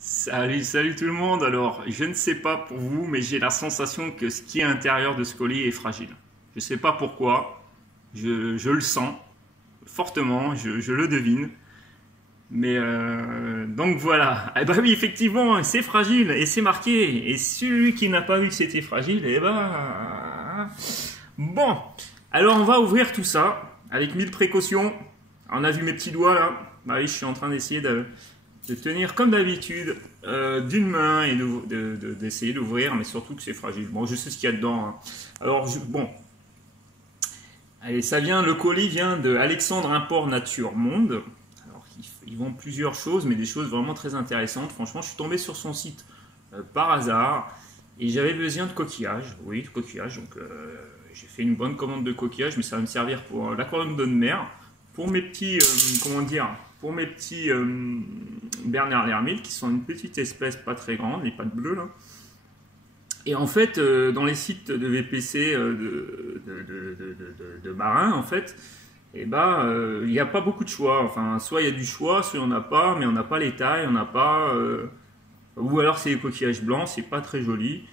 Salut, salut tout le monde. Alors, je ne sais pas pour vous, mais j'ai la sensation que ce qui est à l'intérieur de ce colis est fragile. Je ne sais pas pourquoi, je le sens fortement, je le devine. Mais donc voilà. Eh ben oui, effectivement, c'est fragile et c'est marqué. Et celui qui n'a pas vu que c'était fragile, eh ben bon. Alors on va ouvrir tout ça avec 1000 précautions. On a vu mes petits doigts là. Bah oui, je suis en train d'essayer de tenir comme d'habitude d'une main et d'essayer d'ouvrir, mais surtout que c'est fragile. Bon, je sais ce qu'il y a dedans, hein. Alors bon, allez, le colis vient de Alexandre Import Nature Monde. Alors ils vendent plusieurs choses, mais des choses vraiment très intéressantes. Franchement, je suis tombé sur son site par hasard et j'avais besoin de coquillages. Oui, de coquillages. Donc j'ai fait une bonne commande de coquillages, mais ça va me servir pour l'aquarium de mer, pour mes petits, comment dire, pour mes petits Bernard l'ermite, qui sont une petite espèce pas très grande, les pattes bleues là. Et en fait, dans les sites de VPC de marins, en fait, il n'y a pas beaucoup de choix. Enfin, soit il y a du choix, soit on n'a pas, mais on n'a pas les tailles, on n'a pas. Ou alors c'est les coquillages blancs, c'est pas très joli.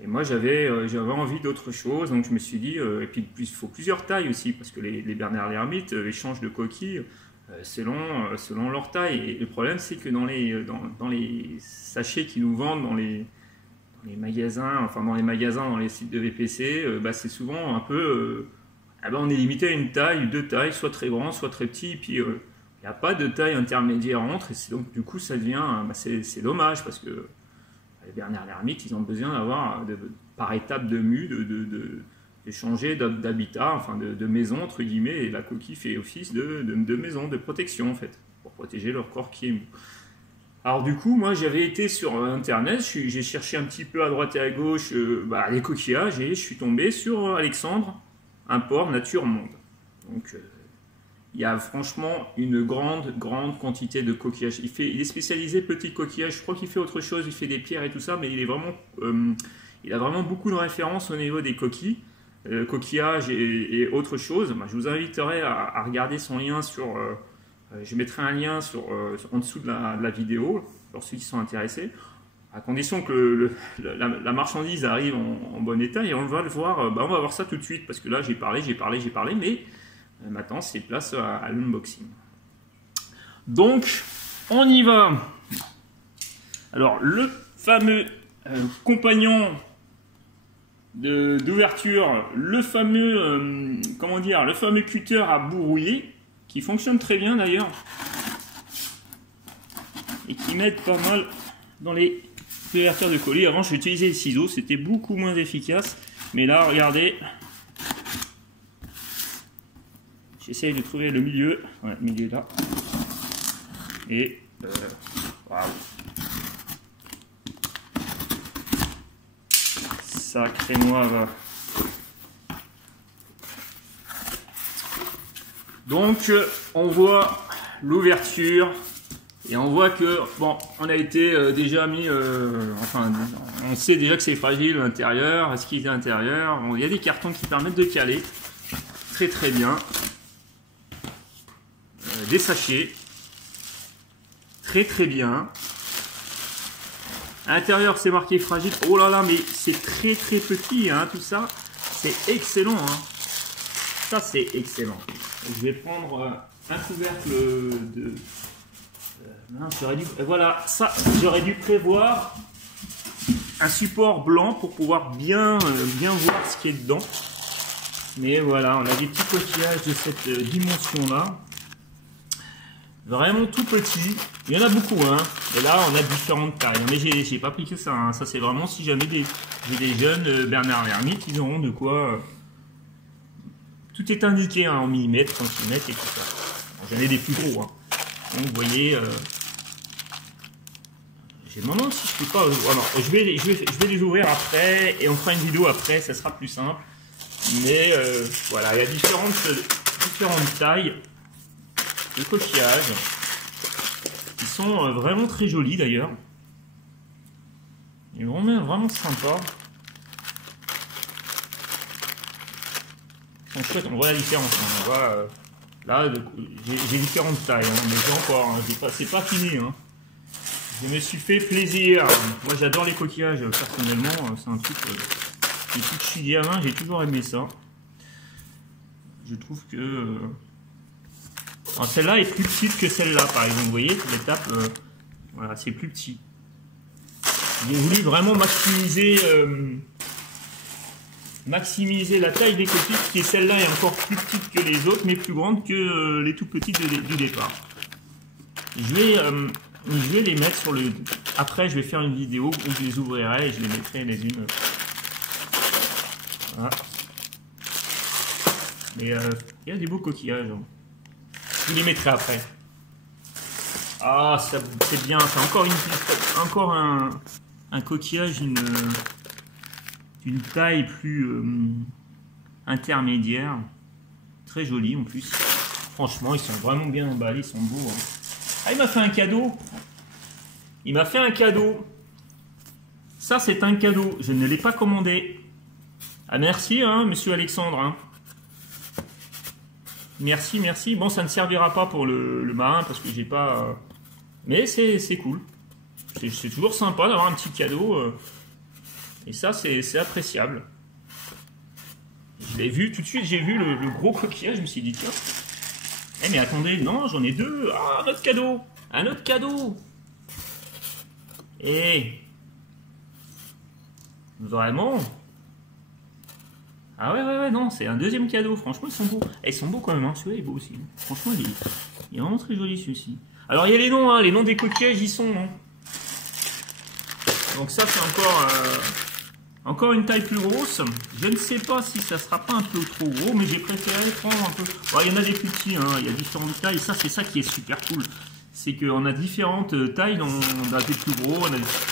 Et moi j'avais envie d'autre chose, donc je me suis dit, et puis il faut plusieurs tailles aussi, parce que les Bernard l'ermite échangent de coquilles selon leur taille. Et le problème c'est que dans les sachets qu'ils nous vendent dans les magasins, dans les sites de VPC, c'est souvent un peu, on est limité à une taille, deux tailles, soit très grand, soit très petit, et puis il n'y a pas de taille intermédiaire entre, et donc du coup ça devient, c'est dommage, parce que les Bernard l'ermite, ils ont besoin d'avoir par étape de mue, de changer d'habitat, enfin de maison entre guillemets, et la coquille fait office de maison, de protection en fait, pour protéger leur corps qui est mou. Alors du coup, moi j'avais été sur internet, j'ai cherché un petit peu à droite et à gauche les coquillages, et je suis tombé sur Alexandre Import Nature Monde. Donc il y a franchement une grande quantité de coquillages. Il est spécialisé petits coquillages. Je crois qu'il fait autre chose, il fait des pierres et tout ça, mais il a vraiment beaucoup de références au niveau des coquilles, coquillages et autre chose. Je vous inviterai à regarder son lien sur. Je mettrai un lien en dessous de la vidéo pour ceux qui sont intéressés, à condition que la marchandise arrive en bon état, et on va le voir. On va voir ça tout de suite, parce que là j'ai parlé, mais maintenant c'est place à l'unboxing. Donc on y va. Alors le fameux compagnon d'ouverture, le fameux le fameux cutter à bout rouillé, qui fonctionne très bien d'ailleurs et qui m'aide pas mal dans les ouvertures de colis. Avant j'utilisais les ciseaux, c'était beaucoup moins efficace, mais là regardez, j'essaye de trouver le milieu, ouais, le milieu là, et waouh, sacré moi va. Donc on voit l'ouverture et on voit que bon, on a été déjà mis, on sait déjà que c'est fragile à l'intérieur. Est-ce qu'il est à l'intérieur? Bon, il y a des cartons qui permettent de caler très bien, des sachets très bien. À l'intérieur c'est marqué fragile. Oh là là, mais c'est très petit, hein, tout ça. C'est excellent, hein. Ça c'est excellent. Je vais prendre un couvercle de. Voilà, ça, j'aurais dû prévoir un support blanc pour pouvoir bien voir ce qui est dedans. Mais voilà, on a des petits coquillages de cette dimension-là. Vraiment tout petit. Il y en a beaucoup, hein. Et là, on a différentes tailles. Mais j'ai pas pris que ça, hein. Ça, c'est vraiment si jamais j'ai des jeunes Bernard l'ermite, ils auront de quoi. Tout est indiqué, hein, en millimètres, centimètres et tout ça. J'en ai des plus gros, hein. Donc vous voyez, je me demande si je peux pas. Alors, je vais les ouvrir après et on fera une vidéo après, ça sera plus simple. Mais voilà, il y a différentes tailles de coquillages qui sont vraiment très jolis d'ailleurs. Ils sont vraiment sympa. Ils sont chouettes, on voit la différence. On voit, là, j'ai différentes tailles, hein, mais j'ai encore, hein, c'est pas fini. Hein. Je me suis fait plaisir. Moi j'adore les coquillages personnellement, c'est un truc depuis que je suis gamin, j'ai toujours aimé ça. Je trouve que celle-là est plus petite que celle-là par exemple, vous voyez, l'étape, voilà, c'est plus petit. J'ai voulu vraiment maximiser la taille des coquilles, qui est celle-là est encore plus petite que les autres, mais plus grande que les tout petites du départ. Je vais les mettre sur le... Après, je vais faire une vidéo où je les ouvrirai et je les mettrai les unes. Voilà. Mais il y a des beaux coquillages. Hein. Je les mettrai après. Ah, c'est bien. C'est encore un coquillage d'une taille plus intermédiaire. Très joli en plus. Franchement, ils sont vraiment bien emballés. Ils sont beaux. Hein. Ah, il m'a fait un cadeau. Il m'a fait un cadeau. Ça, c'est un cadeau. Je ne l'ai pas commandé. Ah, merci, hein, monsieur Alexandre. Hein. Merci, merci. Bon, ça ne servira pas pour le marin parce que j'ai pas... Mais c'est cool. C'est toujours sympa d'avoir un petit cadeau. Et ça, c'est appréciable. Je l'ai vu tout de suite. J'ai vu le gros coquillage. Je me suis dit, tiens. Eh, mais attendez, non, j'en ai deux. Ah, un autre cadeau. Un autre cadeau. Et... Vraiment. Ah ouais, non, c'est un deuxième cadeau. Franchement, ils sont beaux. Et ils sont beaux quand même, hein. Celui-là est beau aussi. Franchement, il est vraiment très joli, celui-ci. Alors, il y a les noms, hein. Les noms des coquillages, ils sont, hein. Donc ça, c'est encore une taille plus grosse. Je ne sais pas si ça sera pas un peu trop gros, mais j'ai préféré prendre un peu... Bon, il y en a des plus petits, hein. Il y a différentes tailles. Ça, c'est ça qui est super cool. C'est qu'on a différentes tailles, on a des plus gros,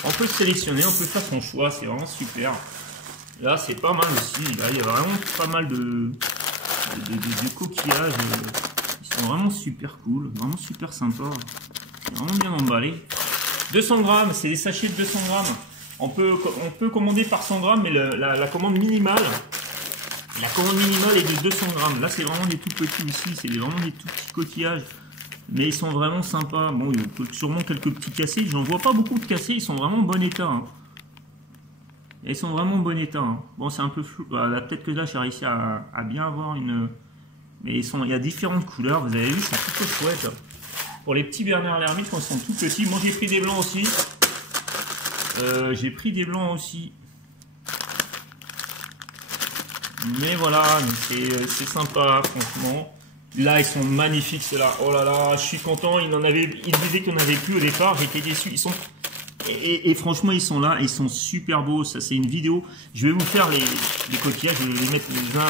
on peut sélectionner, on peut faire son choix, c'est vraiment super. Là, c'est pas mal aussi. Là, il y a vraiment pas mal de coquillages. Ils sont vraiment super cool, vraiment super sympas. Vraiment bien emballés. 200 grammes, c'est des sachets de 200 grammes. On peut commander par 100 grammes, mais la commande minimale, est de 200 grammes. Là, c'est vraiment des tout petits aussi, c'est vraiment des tout petits coquillages. Mais ils sont vraiment sympas. Bon, il y a sûrement quelques petits cassés. J'en vois pas beaucoup de cassés, ils sont vraiment en bon état. Hein. Ils sont vraiment en bon état. Hein. Bon, c'est un peu flou. Voilà, peut-être que là, j'ai réussi à bien avoir une... Mais il y a différentes couleurs. Vous avez vu, c'est plutôt chouette. Là. Pour les petits Bernard l'Ermite, quand ils sont tout petits. Moi, j'ai pris des blancs aussi. Mais voilà, c'est sympa, franchement. Là, ils sont magnifiques, ceux-là. Oh là là, je suis content. Il disait qu'il n'y en avait plus au départ. J'étais déçu. Ils sont... Et franchement, ils sont là. Ils sont super beaux. Ça, c'est une vidéo. Je vais vous faire les coquillages. Je vais les mettre les uns.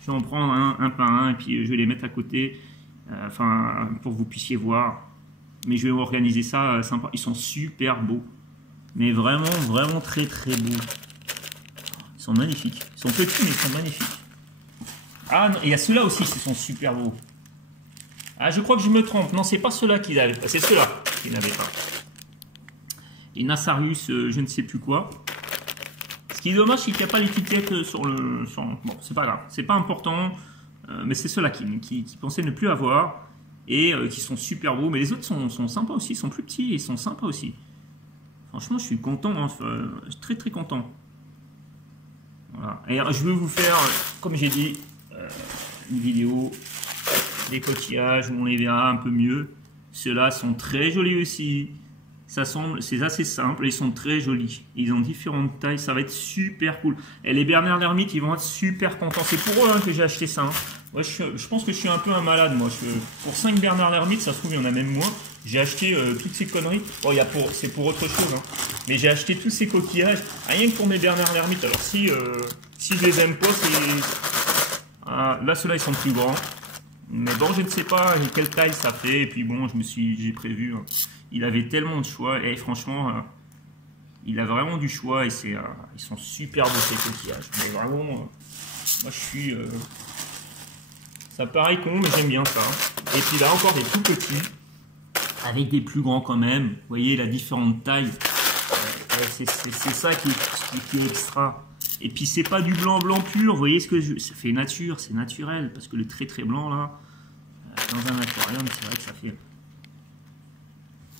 Je vais en prendre un par un. Et puis, je vais les mettre à côté. Pour que vous puissiez voir. Mais je vais organiser ça sympa. Ils sont super beaux. Mais vraiment, vraiment très, très beaux. Ils sont magnifiques. Ils sont petits, mais ils sont magnifiques. Ah, il y a ceux-là aussi qui sont super beaux. Ah, je crois que je me trompe. Non, c'est pas ceux-là qui n'avaient pas. C'est ceux-là qui n'avaient pas. Et Nassarius, je ne sais plus quoi. Ce qui est dommage, c'est qu'il n'y a pas l'étiquette sur le... Bon, c'est pas grave. C'est pas important. Mais c'est ceux-là qui pensaient ne plus avoir. Et qui sont super beaux. Mais les autres sont sympas aussi. Ils sont plus petits et ils sont sympas aussi. Franchement, je suis content. Hein. Je suis très, très content. Voilà. Et je vais vous faire, comme j'ai dit... une vidéo des coquillages où on les verra un peu mieux. Ceux-là sont très jolis aussi. C'est assez simple. Ils sont très jolis. Ils ont différentes tailles. Ça va être super cool. Et les Bernard l'Ermite, ils vont être super contents. C'est pour eux hein, que j'ai acheté ça. Hein. Moi, je pense que je suis un peu un malade. Moi, pour 5 Bernard l'Ermite, ça se trouve, il y en a même moins. J'ai acheté toutes ces conneries. Bon, c'est pour autre chose. Hein. Mais j'ai acheté tous ces coquillages. Rien que pour mes Bernard l'Ermite. Alors, si je les aime pas, c'est... là, ceux-là, ils sont plus grands. Mais bon, je ne sais pas quelle taille ça fait. Et puis bon, j'ai prévu. Hein. Il avait tellement de choix. Et franchement, il a vraiment du choix. Et ils sont super beaux, ces coquillages. Mais vraiment, moi, je suis... ça paraît con, mais j'aime bien ça. Et puis là, encore des tout petits. Avec des plus grands quand même. Vous voyez, la différente taille. C'est ça qui est extra. Et puis c'est pas du blanc pur, vous voyez ce que ça fait nature, c'est naturel, parce que le très très blanc là, dans un aquarium, c'est vrai que ça fait...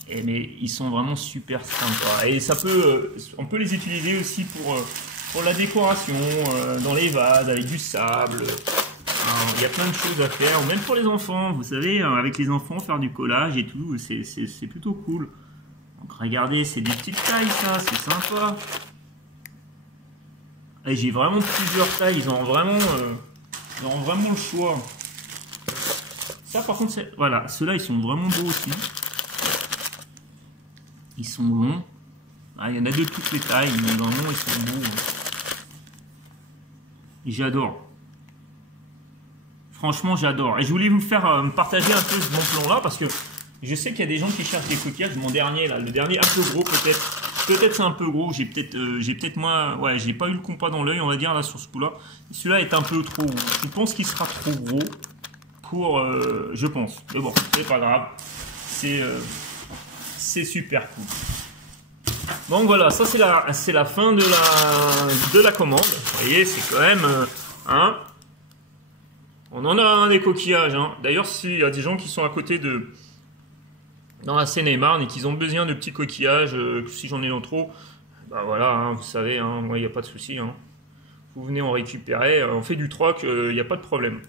Mais ils sont vraiment super sympas. Et ça peut, on peut les utiliser aussi pour la décoration, dans les vases, avec du sable. Il y a plein de choses à faire, même pour les enfants. Vous savez, avec les enfants, faire du collage et tout, c'est plutôt cool. Donc regardez, c'est des petites tailles ça, c'est sympa. Et j'ai vraiment plusieurs tailles, ils ont vraiment le choix. Ça par contre, voilà, ceux-là ils sont vraiment beaux aussi. Ils sont longs. Ah, il y en a de toutes les tailles, mais vraiment ils sont beaux. J'adore. Franchement, j'adore. Et je voulais vous faire partager un peu mon plan là parce que je sais qu'il y a des gens qui cherchent des coquillages. Mon dernier là, le dernier un peu gros peut-être. Peut-être c'est un peu gros. J'ai peut-être moi, ouais, j'ai pas eu le compas dans l'œil, on va dire là sur ce coup-là. Celui-là est un peu trop gros. Je pense qu'il sera trop gros pour, je pense. Mais bon, c'est pas grave. C'est super cool. Donc voilà, ça c'est la fin de la commande. Vous voyez, c'est quand même on en a des coquillages. D'ailleurs, s'il y a des gens qui sont à côté dans la Seine-et-Marne et qu'ils ont besoin de petits coquillages, si j'en ai dans trop, bah voilà, vous savez, moi il n'y a pas de souci. Vous venez en récupérer, on fait du troc, il n'y a pas de problème.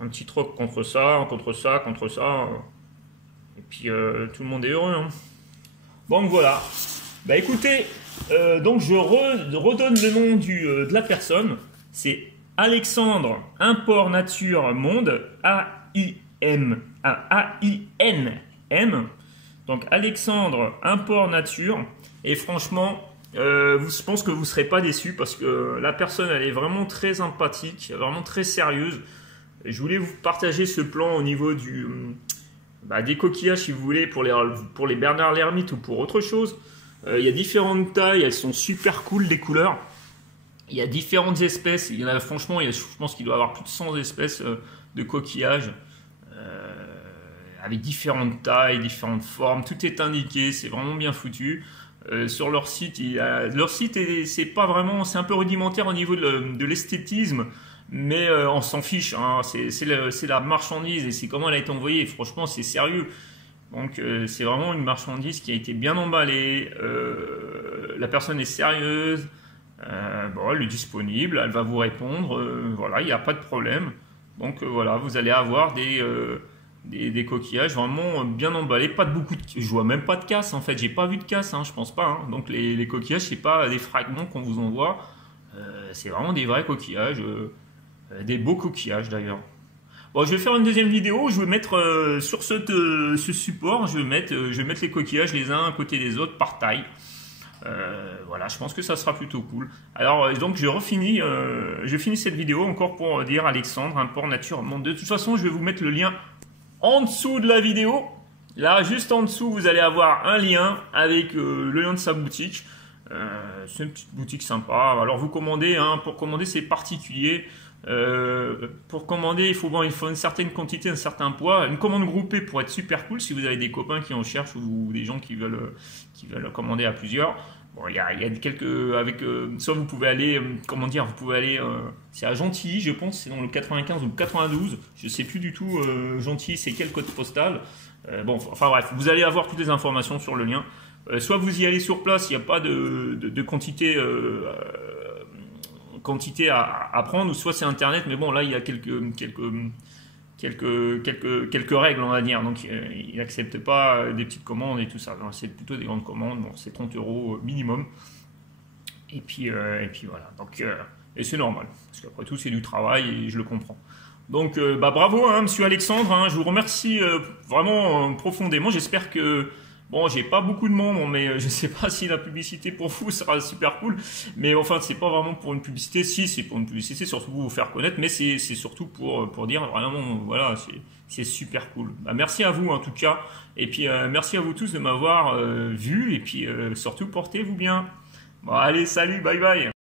Un petit troc contre ça, contre ça, contre ça. Et puis tout le monde est heureux. Donc voilà. Bah écoutez, donc je redonne le nom de la personne. C'est Alexandre Import Nature Monde, A-I-N-M. Donc Alexandre Import Nature. Et franchement, je pense que vous ne serez pas déçus parce que la personne, elle est vraiment très sympathique, vraiment très sérieuse. Et je voulais vous partager ce plan au niveau des coquillages, si vous voulez, pour les Bernard l'Ermite ou pour autre chose. Il y a différentes tailles, elles sont super cool, des couleurs. Il y a différentes espèces. Il y en a, franchement, je pense qu'il doit y avoir plus de 100 espèces de coquillages avec différentes tailles, différentes formes. Tout est indiqué, c'est vraiment bien foutu. Sur leur site, c'est pas vraiment, c'est un peu rudimentaire au niveau de l'esthétisme, mais on s'en fiche. C'est la marchandise et c'est comment elle a été envoyée. Et franchement, c'est sérieux. Donc c'est vraiment une marchandise qui a été bien emballée. La personne est sérieuse. Elle est disponible, elle va vous répondre, voilà, il n'y a pas de problème. Donc voilà, vous allez avoir des coquillages vraiment bien emballés, pas de beaucoup de, je vois même pas de casse en fait, j'ai pas vu de casse, je pense pas. Donc les coquillages, c'est pas des fragments qu'on vous envoie, c'est vraiment des vrais coquillages, des beaux coquillages d'ailleurs. Bon, je vais faire une deuxième vidéo, je vais mettre sur ce support, je vais mettre les coquillages les uns à côté des autres par taille. Voilà, je pense que ça sera plutôt cool. Alors, donc, je finis cette vidéo encore pour dire Alexandre, Import Nature Monde. De toute façon, je vais vous mettre le lien en dessous de la vidéo. Là, juste en dessous, vous allez avoir un lien avec le lien de sa boutique. C'est une petite boutique sympa. Alors, vous commandez, pour commander, c'est particulier. Pour commander, il faut une certaine quantité, un certain poids. Une commande groupée pour être super cool si vous avez des copains qui en cherchent ou des gens qui veulent commander à plusieurs. Bon, il y a quelques soit vous pouvez aller, vous pouvez aller, c'est à Gentilly, je pense, c'est dans le 95 ou le 92, je sais plus du tout. Gentilly, c'est quel code postal? Enfin bref, vous allez avoir toutes les informations sur le lien. Soit vous y allez sur place, il n'y a pas de quantité. Quantité à prendre, ou soit c'est internet, mais bon là il y a quelques règles, on va dire, donc il n'accepte pas des petites commandes et tout ça, c'est plutôt des grandes commandes. Bon, c'est 30 € minimum, et puis voilà, donc et c'est normal parce qu'après tout c'est du travail et je le comprends. Donc bravo monsieur Alexandre, je vous remercie vraiment profondément. J'espère que bon, j'ai pas beaucoup de membres, mais je sais pas si la publicité pour vous sera super cool. Mais enfin, c'est pas vraiment pour une publicité. Si, c'est pour une publicité, surtout pour vous faire connaître, mais c'est surtout pour dire vraiment, voilà, c'est super cool. Merci à vous en tout cas, et puis merci à vous tous de m'avoir vu, et puis surtout portez-vous bien. Bon, allez, salut, bye bye.